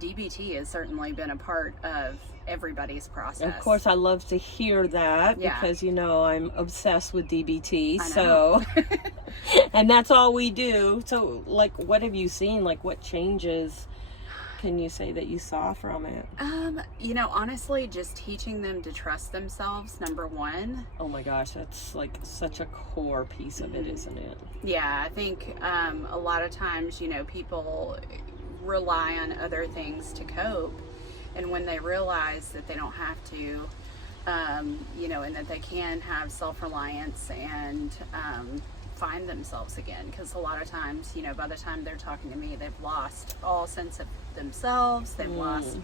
DBT has certainly been a part of everybody's process. Of course, I love to hear that because, I'm obsessed with DBT. So, and that's all we do. So, like, what have you seen? Like, what changes can you say that you saw from it? Honestly, just teaching them to trust themselves, number one. Oh my gosh, that's like such a core piece of it, isn't it? Yeah, I think a lot of times, people rely on other things to cope. And when they realize that they don't have to, and that they can have self-reliance and find themselves again, because a lot of times, by the time they're talking to me, they've lost all sense of themselves, they've lost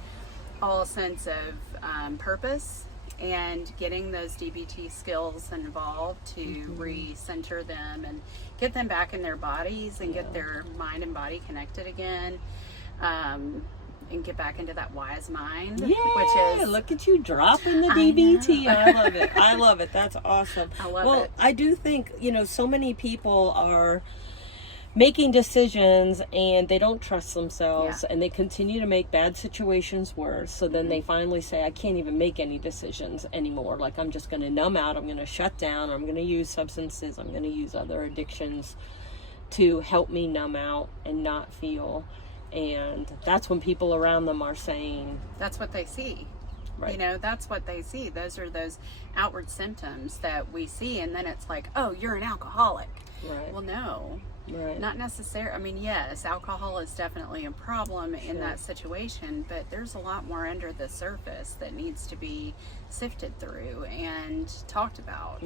all sense of purpose, and getting those DBT skills involved to recenter them and get them back in their bodies and get their mind and body connected again. And get back into that wise mind. Yeah, which is, look at you dropping the DBT. I love it. I love it. That's awesome. I love it. Well, I do think, so many people are making decisions and they don't trust themselves and they continue to make bad situations worse. So then they finally say, I can't even make any decisions anymore. Like, I'm just going to numb out. I'm going to shut down. I'm going to use substances. I'm going to use other addictions to help me numb out and not feel. And that's when people around them are saying... That's what they see. Right. That's what they see. Those are those outward symptoms that we see. And then it's like, oh, you're an alcoholic. Right. Well, no. Right. Not necessarily. I mean, yes, alcohol is definitely a problem in that situation, but there's a lot more under the surface that needs to be sifted through and talked about.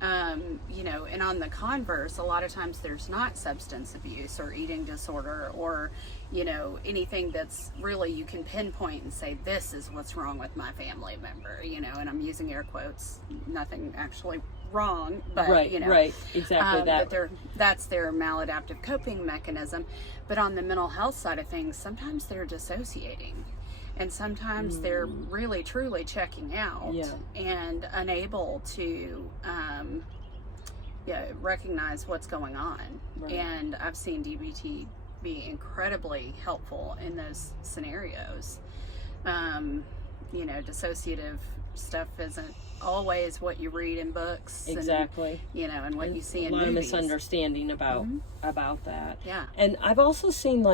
And on the converse, a lot of times there's not substance abuse or eating disorder or, anything that's really you can pinpoint and say, this is what's wrong with my family member, and I'm using air quotes, nothing actually wrong, but right, exactly that. But that's their maladaptive coping mechanism. But on the mental health side of things, sometimes they're dissociating, and sometimes they're really truly checking out and unable to recognize what's going on. Right. And I've seen DBT be incredibly helpful in those scenarios. Dissociative stuff isn't always what you read in books. Exactly. And what you see in movies. A lot movies. of misunderstanding about that. Yeah. And I've also seen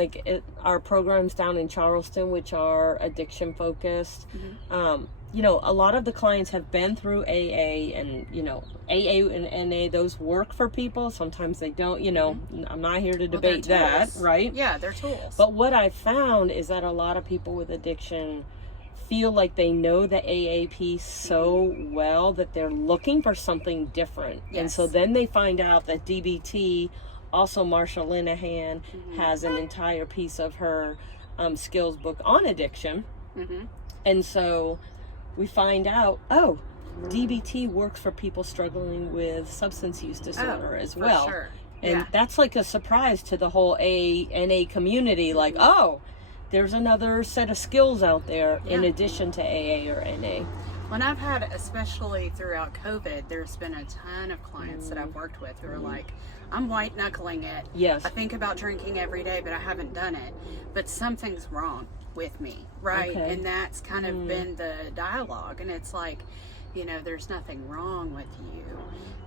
our programs down in Charleston, which are addiction focused. A lot of the clients have been through AA and, AA and NA, those work for people. Sometimes they don't, I'm not here to debate that, right? Yeah, they're tools. But what I've found is that a lot of people with addiction feel like they know the AA piece so well that they're looking for something different. Yes. And so then they find out that DBT, also Marsha Linehan, has an entire piece of her skills book on addiction. And so we find out, DBT works for people struggling with substance use disorder as well. Sure. And that's like a surprise to the whole NA community, like, there's another set of skills out there in addition to AA or NA. When I've had, especially throughout COVID, there's been a ton of clients that I've worked with who are like, I'm white knuckling it. Yes. I think about drinking every day, but I haven't done it. But something's wrong with me, right? Okay. And that's kind of been the dialogue. And it's like, there's nothing wrong with you.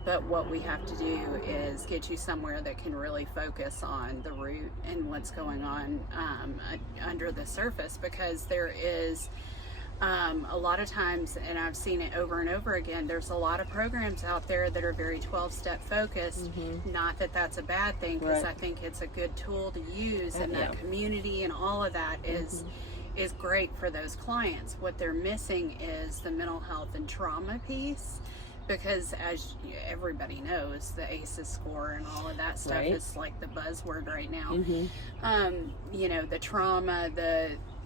But what we have to do is get you somewhere that can really focus on the root and what's going on under the surface, because there is a lot of times, and I've seen it over and over again, there's a lot of programs out there that are very 12-step focused. Not that that's a bad thing, because I think it's a good tool to use, and that community and all of that is great for those clients. What they're missing is the mental health and trauma piece. Because as everybody knows, the ACEs score and all of that stuff is like the buzzword right now. The trauma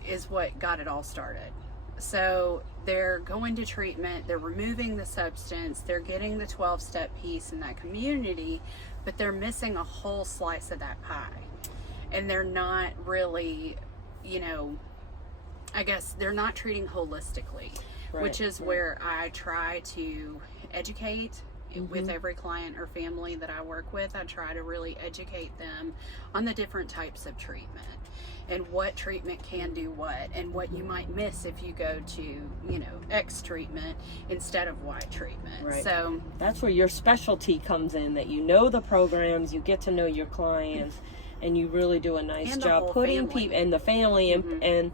is what got it all started. So they're going to treatment, they're removing the substance, they're getting the 12-step piece in that community, but they're missing a whole slice of that pie. And they're not really, I guess they're not treating holistically, which is where I try to educate with every client or family that I work with. I try to really educate them on the different types of treatment and what treatment can do what, and what you might miss if you go to, you know, X treatment instead of Y treatment. Right. So that's where your specialty comes in, that you know the programs, you get to know your clients, and you really do a nice job putting people and the family and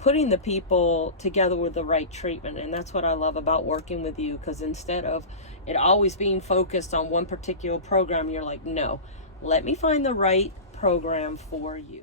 putting the people together with the right treatment. And that's what I love about working with you, because instead of it always being focused on one particular program, you're like, no, let me find the right program for you.